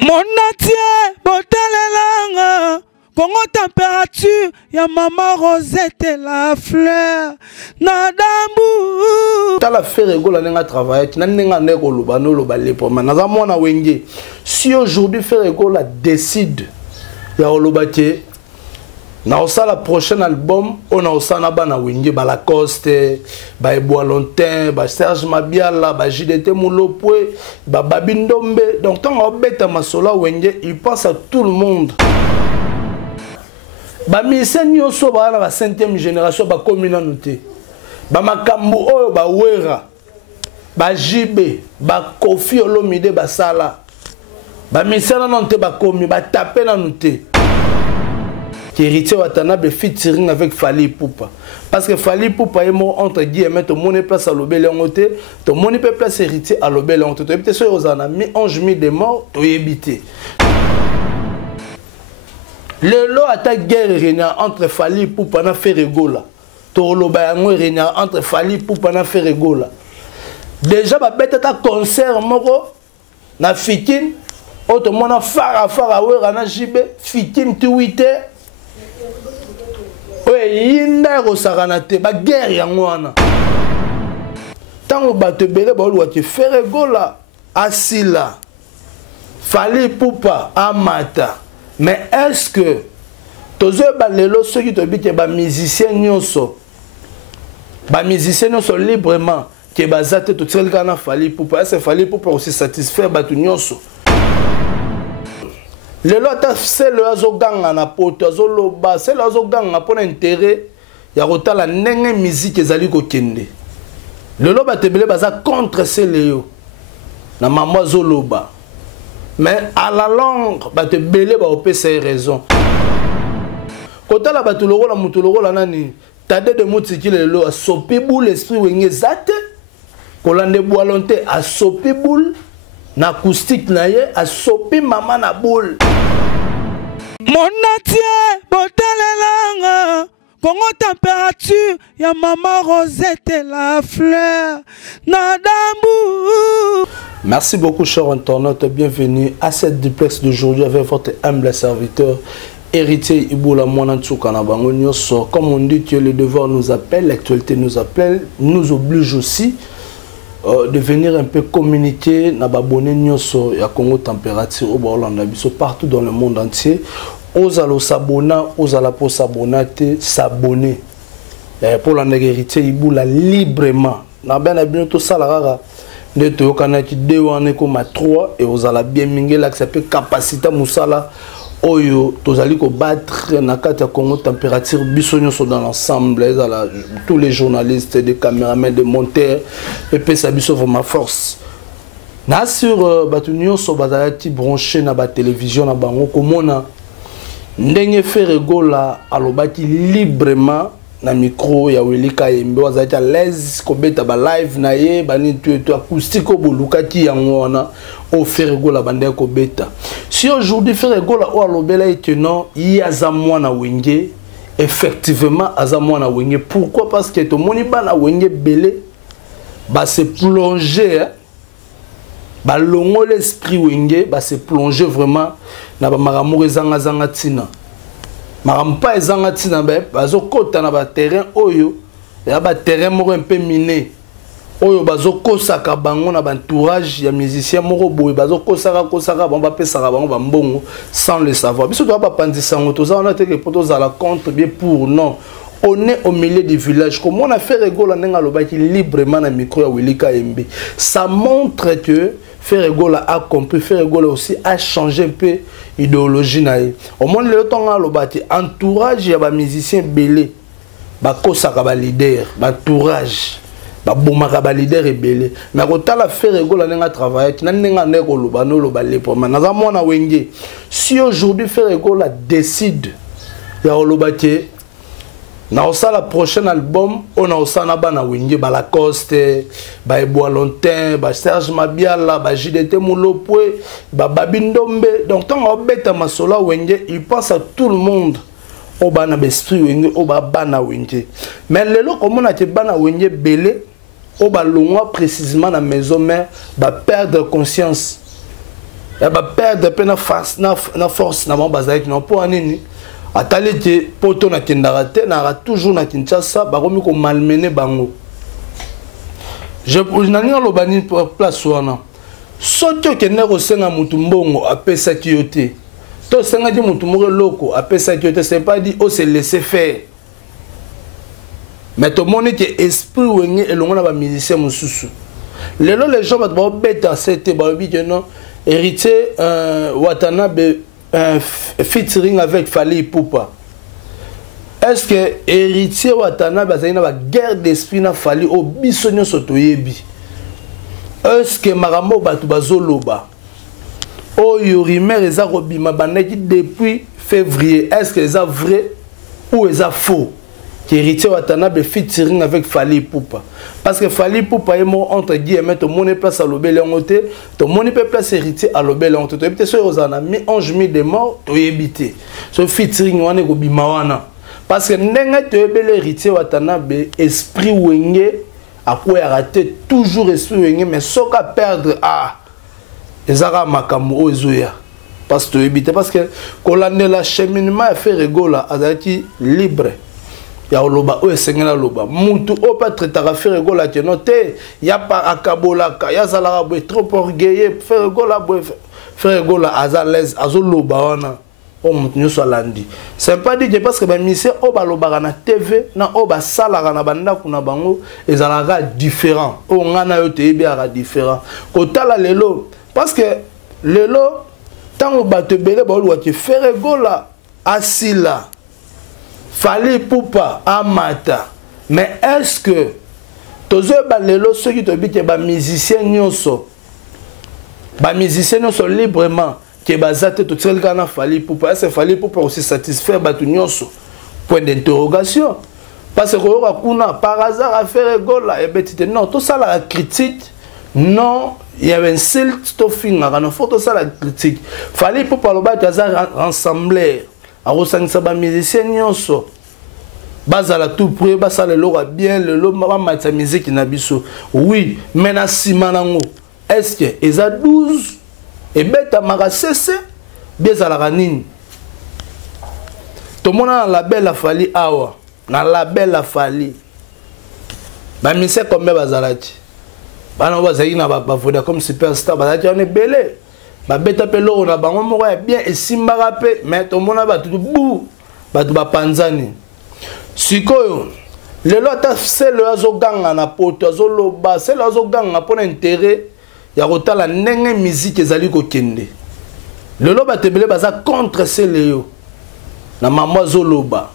Monatie, botalelanga, Congo température, ya maman Rosette la fleur, nadambu. T'as la faire rigoler n'enga travailler, tu n'as neko lubano lubalepo, mais naza mona wenge. Si aujourd'hui faire rigoler décide, ya olubate, na osa la prochaine album, on a osa na bana wenge, ba Lacoste, ba Eboa Lontin, ba Serge Mabiala, ba JDT Moulopwe, ba Babindombe. Donc tant on bête masola wenge, il pense à tout le monde. Ba miseni yoso ba na la 5e génération ba commune noté. Ba makambu oyo ba wera. Ba JB, ba Kofi Olomide ba sala. Ba misena nonte ba komi ba tapé na noté. Qui héritier Watanabe featuring avec Fally Ipupa. Parce que Fally Ipupa est mort entre guillemets, tout le monde est place à l'obéli en côté, tout le monde est place héritier à l'obéli en côté. Peut-être que vous en avez mis 11 000 de morts, tu es évité. Le lot a ta guerre régnant entre Fally Ipupa na Ferregola. Toro bayango régnant entre Fally Ipupa na Ferregola. Déjà ba bête ta concert moko na Fikin, autre monde a fara wera na JB, Fikin Twitter. Oui, yinda rosaranate ba guerre yango wana. Tango bato belé ba lwa te Ferregola asila. Fally Ipupa amata. Mais est-ce que tozo balelo ceux qui te bitent ba musicien nyonso librement que bazate to tirel kana Fally Ipupa, est-ce Fally Ipupa aussi satisfaire batu nyonso. Le lot c'est le azoganga na poto azoloba c'est le azoganga pour intérêt ya rotala ndenge musique ezali ko kende. Le lot batebele baza contre Célio na maman zoloba. Mais à la longue, tu belé ba opé raison. Quand la batuloro la mutuloro la nani, tade de mutiki le lo a sopi boule l'esprit wenge zate. Kolande boalonte a sopi boule na acoustique na ye a sopi maman na boule. Monatie, botalelanga, Congo température, ya maman Rosette la fleur, nadambu. Merci beaucoup, chers internautes. Bienvenue à cette duplex d'aujourd'hui avec votre humble serviteur, héritier Iboula Mwanantsuka Bango Nyoso. Comme on dit que le devoir nous appelle, l'actualité nous appelle, nous oblige aussi de venir un peu communiquer na babone Nyoso ya Congo température au Baolanda biso partout dans le monde entier. Osalo s'abonner, osala po s'abonner, s'abonner. Pour l'héritier Iboula librement. Na ben abino to salara. De te yokanaki 2 wana koma 3 et vous allez bien mingi l'accepter capacité musala oyo tozali ko battre na kati ya Congo température bisonyo so dans l'ensemble tous les journalistes, des caméramans, des monteurs et puis ça biso vraiment force na sur batunyo so bazalati branché na ba télévision na bango komona ndenge Ferregola alobaki librement na micro ya Welika Yembe wazaki à l'aise kobeta ba live na ye bani tu acoustique bolukaki yango wana o Ferregola bande ko beta. Si aujourd'hui Ferregola o alobela etenant yaza mwana wenge effectivement aza mwana wenge. Pourquoi? Parce que to moni bana wenge belé ba se plonger ba longo l'esprit wenge ba se plonger vraiment na ba maramour zanga zanga tina. Marampa ezanga tina ba bazokota na ba terrain oyo ya ba terrain moko un peu miné oyo bazokosaka bango na ba entourage ya musicien moko boye bazokosaka bon ba pesaka bango ba mbongo sans le savoir. Biso doit pas pandisa ngo toza on a été que pour toza la contre bien pour non. On est au milieu du village. Comme on a fait Ferregola nenga lobaki librement na micro ya Welika Yembe. Ça montre que Ferregola a compris, Ferregola aussi a changé un peu idéologie naïe. Au monde le temps a lobati entourage ya ba musicien belé. Ba kosaka ba leader, ba entourage. Ba bomaka ba leader belé. Mais quand la Ferregola nenga travailler, na nenga ndeko lobano lobale pour man. Naza mona wenge. Si aujourd'hui Ferregola décide ya lobati na osa la prochaine album on a osa na bana wenge ba Lacoste ba Eboa Lontin ba Serge Mabiala ba JDT Moulopwe ba Babindombe. Donc tant on bête masola wenge il pense à tout le monde au bana besprit wenge au bana wenge. Mais lelo comme on a te bana wenge belé au ba longwa précisément na maison mère ba perdre conscience ya ba perdre pe na force na mo bazaki non po anini atali te poto na kindara te na toujours na Kinshasa ba komi ko malmener bango je nani lobani place wana soto ke ne ko senga mutu mbongo apesa ki yote to senga di mutu mo loko apesa ki yote c'est pas dit on se laisser faire mais tout le monde qui esprit wenge elongo na ba musicien mususu lelo les gens ba beta c'était ba bi que non héritier Watanabe featuring avec Fally Ipupa. Est-ce que héritier Watanabe a une guerre d'esprit na Fally au bisonyo sotoyebi? Est-ce que Marambo batu bazoloba? Oh yorimer eza robima banaki depuis février. Est-ce que c'est vrai ou est faux? Héritier Watanabe featuring avec Fally Ipupa. Parce que Fally Ipupa est mort entre guillemets, tout le monde est place à l'obéli en côté, tout le monde est place héritier à l'obéli en côté. Peut-être que vous en avez mis 11 000 de morts, tu es évité. Ce featuring, on est au bimawana. Parce que n'engue tu es bel héritier Watanabe, esprit wenge, à quoi raté toujours esprit wenge, mais ce qu'à perdre, ezara makambo ezoya. Parce que tu es évité. Parce que quand on a cheminement à faire rigola, azaki libre. Ya oloba o esengela loba mutu o pas traiter faire gola ke noté ya pa akabola ka ya zala bo trop orgueilleux faire gola azalaise azoloba wana o mutu nyo salandi c'est pas dit que parce que ba mission o ba loba na TV na o ba sala na banda kuna bango ezalaka différent o ngana yo te biara différent ko tala lelo parce que lelo tant ba te belé ba lo ke faire gola asila Fally Ipupa amata. Mais est-ce que tous les ceux qui te disent que les musiciens sont librement que bazate tout seul quand Fally Ipupa, est-ce que Fally Ipupa aussi satisfaire batu nyonso? Point d'interrogation. Parce que par hasard à faire gola et betite non tout ça la critique non il y avait un seul stuffing à faut tout ça la critique. Fally Ipupa le bat hasard rassembler a resangisa ba musicien nyonso bazala tout près basala lora bien le lo matcha musique na biso oui mais na sima nango est-ce que eza 12 et beta mara cesse bezala kanini to mona la belle Fally awa na la belle Fally ba mise comme bazalati bana bazali na ba voda comme superstar bazalati on est belé ba beta pelo na bango moko bien et simbaka pe mais to mona ba tout bou ba tout ba panzani sikoyo lelo ta selo azoganga na poto azoloba selo azoganga pona intérêt ya kotala ndenge musique ezali kokende lelo ba tebele baza contre selo na mama azoloba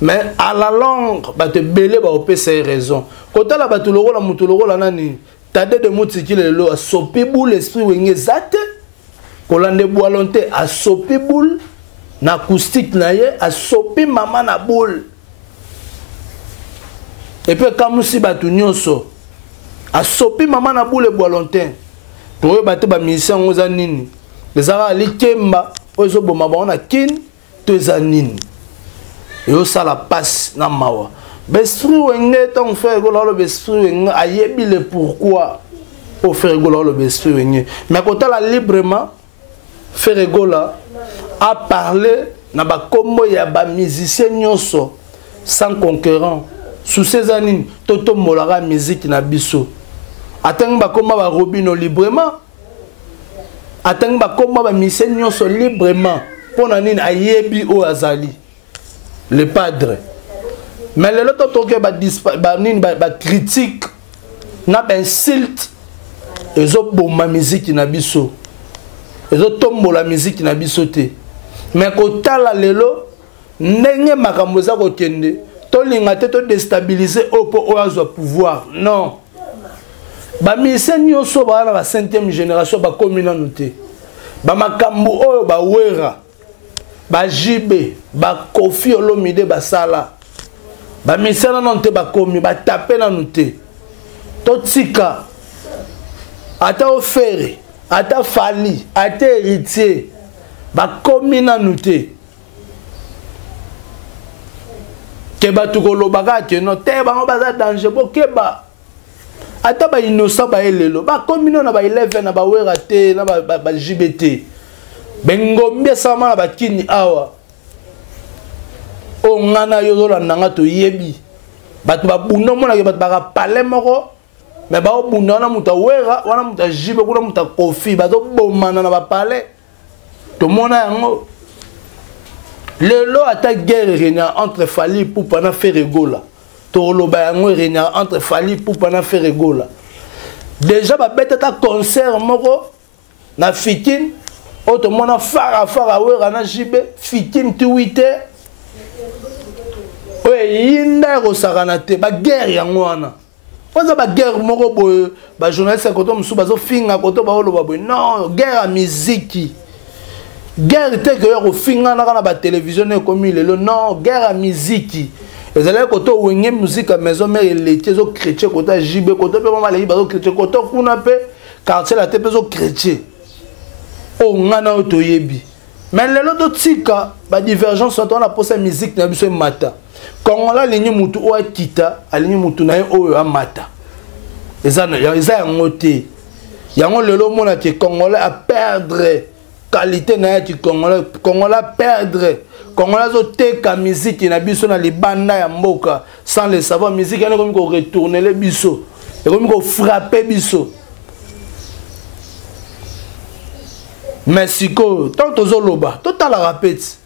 mais à la longue ba tebele ba opesa raison kotala ba tuloko la mutuloko la nani tade de mutiki lelo asopi boule esprit wenge zate kolande boalonte asopi boule na acoustique na ye asopi mama na boule et puis comme si batu nyonso asopi mama na boule boalonte pour bate ba musicien ngoza nini ezala likemba ozo boma ba na kin to zanini yo sala passe na mawa besprit wenge ton faire gola le besprit wenge ayebi le pourquoi pour faire gola le besprit wenge mais quand la librement faire gola a parler na ba kombo ya ba musicien nyonso sans concurrent sous ces années toto molara musique na biso atang ba komba ba robino librement atang ba komba ba musicien nyonso librement pona nini ayebi o azali le padre mais le lot to ke ba critique na ba insulte ezo bomba musique na biso ezo tombola musique na biso te mais ko tala lelo ndenge makambo za ko kende to linga te to déstabiliser opo o azwa pouvoir non ba musicien nyonso ba na ba 5e génération ba communauté te ba makambo oyo ba wera ba jibe ba Kofi Olomide ba sala ba musicien non te ba komi ba taper na nuté to tika ata ofere ata Fally ata héritier ba komi na nuté ke ba tukolo baka ke no te bango baza danger bo ke ba ata ba innocent ba elelo ba komino na ba 11 na ba wera te na ba JBT bengombe sama na ba kini awa o ngana yo zo la nanga to yebi bato ba buno mona ke bato ba pale moko mais ba o buno na muta wera wana muta jibe kuna muta kofi bato bomana na ba pale to mona yango lelo ata guerre rena entre Fally Ipupa na Ferregola to loba yango rena entre Fally Ipupa na Ferregola déjà ba beta ta concert moko na Fikin auto mona fara wera na jibe Fikin tuite oye yinda ko sakana te ba guerre yango wana Pas ba guerre moko boy ba journaliste koto musu bazo finga koto ba oloba boy non guerre à musique guerre te que yo finga na kana ba télévision e komi lelo non guerre à musique ezala koto wenge musique à maison mère l'été zo chrétien koto jibe koto pe mama le bazo chrétien koto kuna pe quartier la te pe zo chrétien o ngana otoyebi mais lelo to tika ba divergence on a posé musique na biso mata Kongola ligne mutu o akita alinyi mutu na o amata eza ngote yango lelo mona ke Kongola a perdre qualité na ti Kongola perdre Kongola zo teka musique na biso na libanda ya mboka sans le savoir musique ene comme ko retourner le biso et comme ko frapper biso Mexico tant tozo loba total la répète.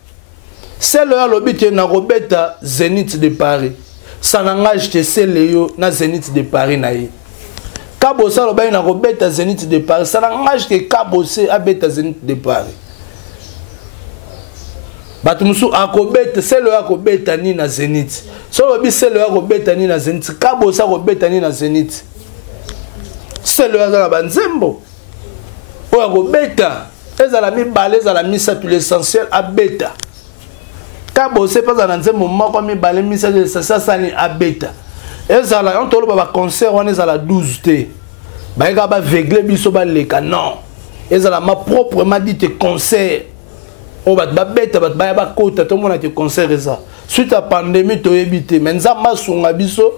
C'est le lobby na robeta Zénith de Paris. Ça n'engage que c'est le na Zénith de Paris naï. Kabo ça lobby na robeta Zénith de Paris. Ça n'engage que Kabo c'est abeta Zénith de Paris. Batumusu akobeta c'est le akobeta ni na Zénith. So lobby c'est le akobeta ni na Zénith. Kabo ça akobeta ni na Zénith. C'est le za banzembo. O akobeta ezala mi balé ezala mi ça tout l'essentiel abeta. Kabo c'est pas dans un moment comme balé mi ça ni abeta. Ezala on tolo ba concert on ezala 12 té. Ba ga ba vegle biso ba leka non. Ezala ma proprement dit te concert. On va beta ba kota to mona te concert ça. Suite à pandémie to ebité mais nzamba sunga biso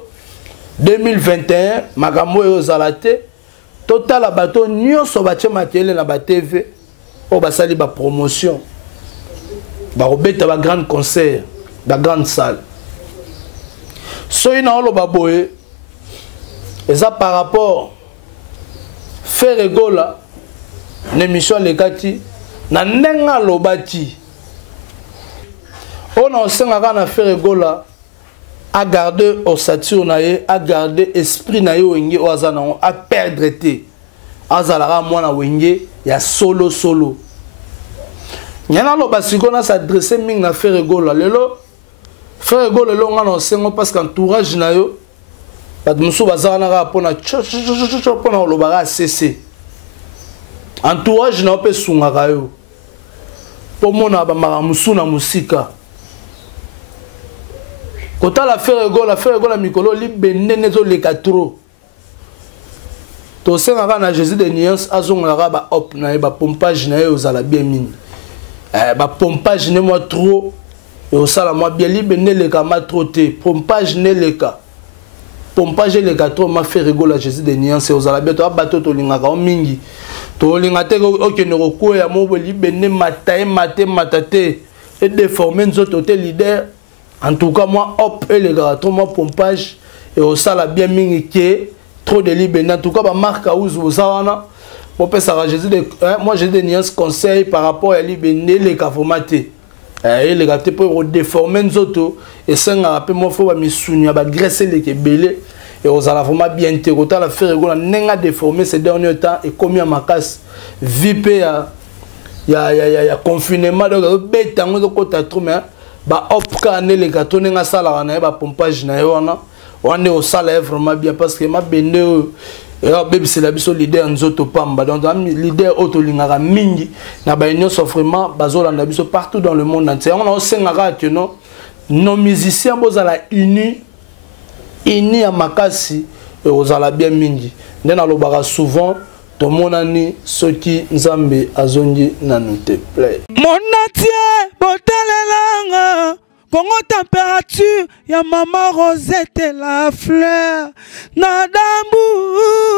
2021 makambo ezala té. Total bateau nyonso ba tchema télé na ba TV. O ba sali ba promotion. Ba robeta ba grand concert, ba grande salle. Soy na olo ba boye. Eza par rapport Ferregola l'émission lekati na nenga lobati. On a senga na Ferregola a garder ossature na ye, a garder esprit na ye wenge o azana a perdre te. Azalara mwana wenge ya solo. Nyana lo basikona s'adresser ming na Ferregola lelo Ferregola lo ngana osengo parce qu'entourage na yo bat musu bazana ka pona pona lo baga cc entourage na pe sunga ka yo po mona ba mara musu na musika kota la Ferregola mikolo libe nene zo le 4 to senga ka na Jésus de nuance azonga ka ba op na ba pompage na yo zala bien mine ba pompage ne moi trop et au sala moi bien libre ne le ma trop té pompage ne le cas pompage le cas trop m'a fait rigoler Jésus de nuance aux alabia to bateau to linga ka mingi to linga te OK ne roko ya mo libre ne matate et déformer nos autres leader en tout cas moi hop et le gars trop moi pompage et au sala bien mingi qui trop de libre en tout cas ba marque à uz ozawana. Moi, j'ai des nuances conseils par rapport à l'ibéné, les cavomatés. Les gars, pour déformer nos autos, et ça, on a rappelé, moi, il faut me souvenir, graisser les kébélés, et on a vraiment bien intégré, la faire, on a déformé ces derniers temps, et combien à ma casse, VIP, il y a confinement, donc, bête, on a côté trop, mais, bah, hop, quand les gâteaux, on a ça, on a pompage, on est au salaire vraiment bien, parce que ma béné, et c'est la biso leader nzoto pamba donc leader auto lingara mingi na ba union vraiment bazola na biso partout dans le monde entier on a osengaka que non nos musiciens bozala unis à makasi et ozala bien mingi ndena lobaka souvent to monani soki nzambe azongi na nous te plaît monatie botalelanga Congo température, ya maman Rosette la fleur. Nadambu.